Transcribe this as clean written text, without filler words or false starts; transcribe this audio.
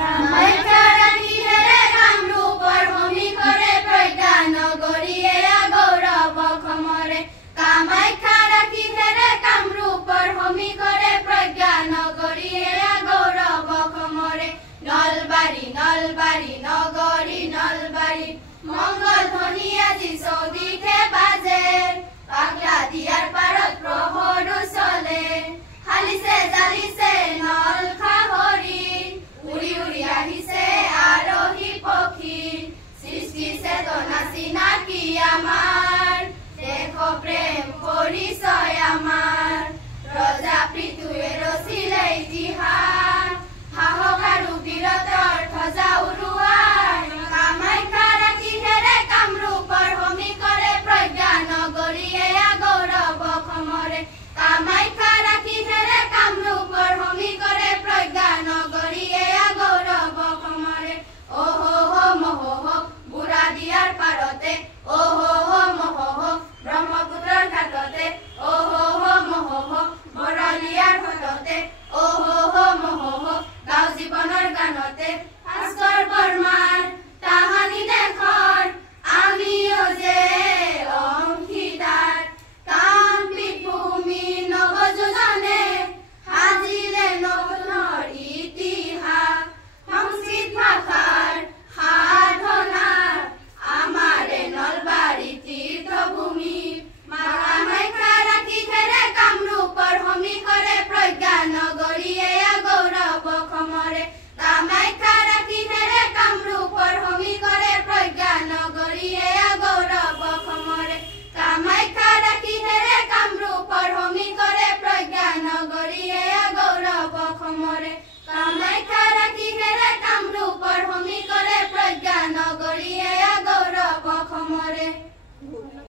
কামাখ্যা ৰাখিহেৰে কামৰূপৰ ভূমি কৰে প্ৰজ্ঞা নগৰীয়ে গৌৰৱ অসমৰে কামাখ্যা ৰাখিহেৰে কামৰূপৰ ভূমি কৰে প্ৰজ্ঞা নগৰীয়ে গৌৰৱ অসমৰে নলবাৰী নলবাৰী নগৰী নলবাৰী মংগল ধ্বনি আজি চৌদিশে বাজে পাগলা দিয়াৰ পাৰত প্ৰহৰো চলে হালিছে জালিছে নল খাহৰি উৰি উৰি আহিছে আৰোহী পক্ষী সৃষ্টি চেতনা চিনাকি আমাৰ দেশ প্ৰেম পৰিচয় আমাৰ ৰজা পৃথুৱে ৰচিলে ইতিহাস সাহস আৰু বীৰত্বৰ ধ্বজা উৰুৱাই কামাখ্যা ৰাখিহেৰে কামৰূপৰ ভূমি কৰে প্ৰজ্ঞা নগৰীয়ে গৌৰৱ অসমৰে কামাখ্যা ৰাখিহেৰে কামৰূপৰ ভূমি কৰে প্ৰজ্ঞা নগৰীয়ে গৌৰৱ অসমৰে অহ মহ বুঢ়া দিয়াৰ পাৰতে অহ মহ ব্ৰহ্মপুত্ৰৰ ঘাটতে অহ মহ বৰলীয়াৰ ঘাটতে অহ মহ গাঁও জীৱনৰ গানতে ভাস্কৰ বৰ্মাৰ তাহানি দেশৰ আমিও যে অংশীদাৰ কামৰূপ ভূমি নৱযোজনে সাজিলে নতুনৰ ইতিহাস সংস্কৃত ভাষাৰ সাধনাৰ আমাৰে নলবাৰী তীৰ্থভূমি কামাখ্যা ৰাখিহেৰে কামৰূপৰ ভূমি কৰে প্ৰজ্ঞা নগৰীয়ে গৌৰৱ অসমৰে কামাখ্যা ৰাখিহেৰে কামৰূপৰ ভূমি কৰে প্ৰজ্ঞা নগৰীয়ে গৌৰৱ অসমৰে কামাখ্যা ৰাখিহেৰে কামৰূপৰ ভূমি কৰে প্ৰজ্ঞা নগৰীয়ে গৌৰৱ অসমৰে কামাখ্যা ৰাখিহেৰে কামৰূপৰ ভূমি কৰে প্ৰজ্ঞা নগৰীয়ে গৌৰৱ অসমৰে।